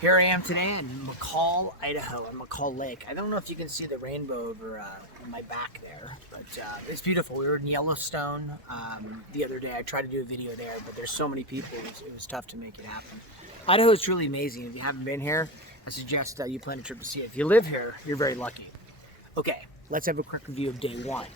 Here I am today in McCall, Idaho, on McCall Lake. I don't know if you can see the rainbow over in my back there, but it's beautiful. We were in Yellowstone the other day. I tried to do a video there, but there's so many people, it was tough to make it happen. Idaho is truly amazing. If you haven't been here, I suggest you plan a trip to see it. If you live here, you're very lucky. Okay, let's have a quick review of day one.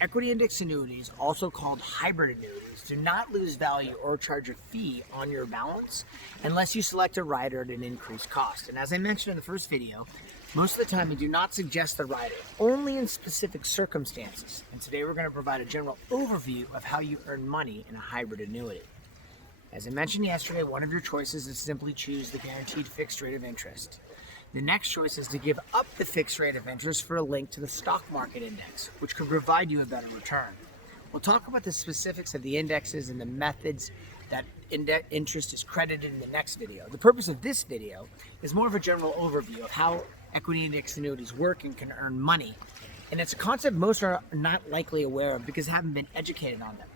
Equity Indexed Annuities, also called hybrid annuities, do not lose value or charge a fee on your balance unless you select a rider at an increased cost. And as I mentioned in the first video, most of the time I do not suggest the rider, only in specific circumstances. And today we're going to provide a general overview of how you earn money in a hybrid annuity. As I mentioned yesterday, one of your choices is to simply choose the guaranteed fixed rate of interest. The next choice is to give up the fixed rate of interest for a link to the stock market index, which could provide you a better return. We'll talk about the specifics of the indexes and the methods that interest is credited in the next video. The purpose of this video is more of a general overview of how equity indexed annuities work and can earn money. And it's a concept most are not likely aware of because they haven't been educated on them.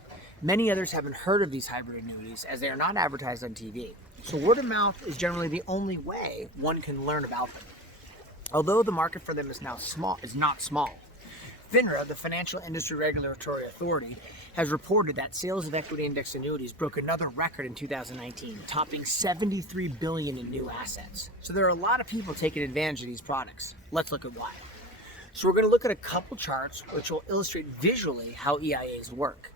Many others haven't heard of these hybrid annuities as they are not advertised on TV. So word of mouth is generally the only way one can learn about them. Although the market for them is not small. FINRA, the Financial Industry Regulatory Authority, has reported that sales of equity indexed annuities broke another record in 2019, topping $73 billion in new assets. So there are a lot of people taking advantage of these products. Let's look at why. So we're going to look at a couple charts which will illustrate visually how EIAs work.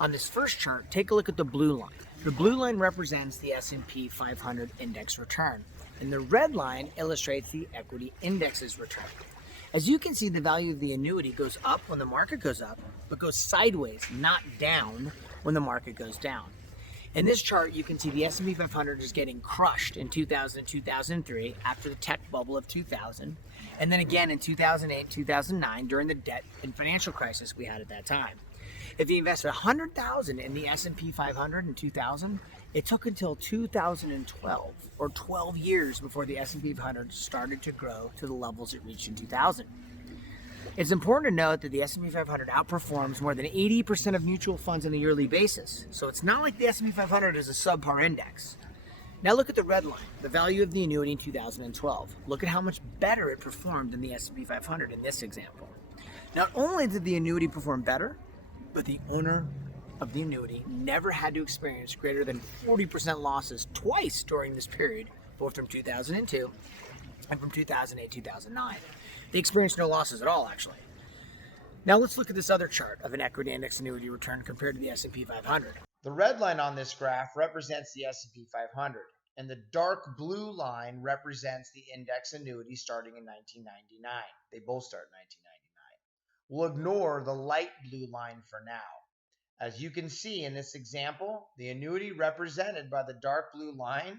On this first chart, take a look at the blue line. The blue line represents the S&P 500 index return, and the red line illustrates the equity index's return. As you can see, the value of the annuity goes up when the market goes up, but goes sideways, not down, when the market goes down. In this chart, you can see the S&P 500 is getting crushed in 2000 and 2003 after the tech bubble of 2000, and then again in 2008, 2009 during the debt and financial crisis we had at that time. If you invested $100,000 in the S&P 500 in 2000, it took until 2012, or 12 years before the S&P 500 started to grow to the levels it reached in 2000. It's important to note that the S&P 500 outperforms more than 80% of mutual funds on a yearly basis. So it's not like the S&P 500 is a subpar index. Now look at the red line, the value of the annuity in 2012. Look at how much better it performed than the S&P 500 in this example. Not only did the annuity perform better, but the owner of the annuity never had to experience greater than 40% losses twice during this period, both from 2002 and from 2008-2009. They experienced no losses at all, actually. Now let's look at this other chart of an equity index annuity return compared to the S&P 500. The red line on this graph represents the S&P 500, and the dark blue line represents the index annuity starting in 1999. They both start in 1999. We'll ignore the light blue line for now. As you can see in this example, the annuity represented by the dark blue line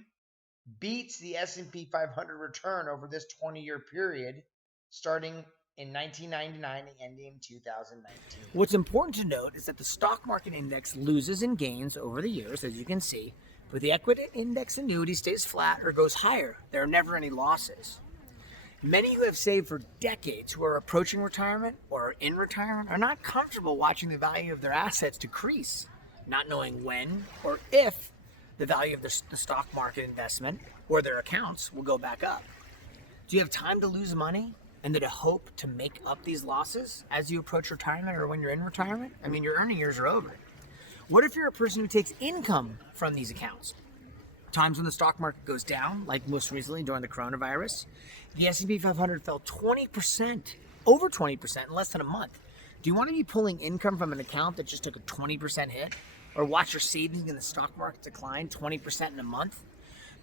beats the S&P 500 return over this 20-year period, starting in 1999 and ending in 2019. What's important to note is that the stock market index loses and gains over the years, as you can see, but the equity index annuity stays flat or goes higher. There are never any losses. Many who have saved for decades, who are approaching retirement or are in retirement, are not comfortable watching the value of their assets decrease, not knowing when or if the value of the stock market investment or their accounts will go back up. Do you have time to lose money and to hope to make up these losses as you approach retirement or when you're in retirement? I mean, your earning years are over. What if you're a person who takes income from these accounts? Times when the stock market goes down, like most recently during the coronavirus, the S&P 500 fell 20%, over 20% in less than a month. Do you want to be pulling income from an account that just took a 20% hit? Or watch your savings in the stock market decline 20% in a month?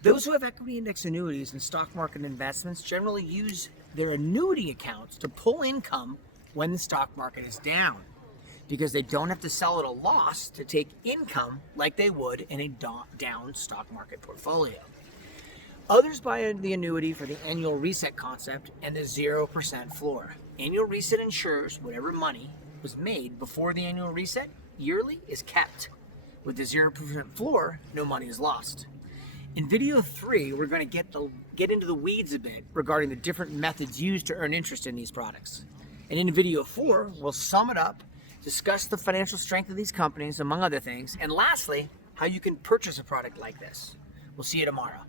Those who have equity index annuities and stock market investments generally use their annuity accounts to pull income when the stock market is down, because they don't have to sell at a loss to take income like they would in a down stock market portfolio. Others buy the annuity for the annual reset concept and the 0% floor. Annual reset ensures whatever money was made before the annual reset yearly is kept. With the 0% floor, no money is lost. In video 3, we're going to get into the weeds a bit regarding the different methods used to earn interest in these products. And in video 4, we'll sum it up, discuss the financial strength of these companies, among other things, and lastly, how you can purchase a product like this. We'll see you tomorrow.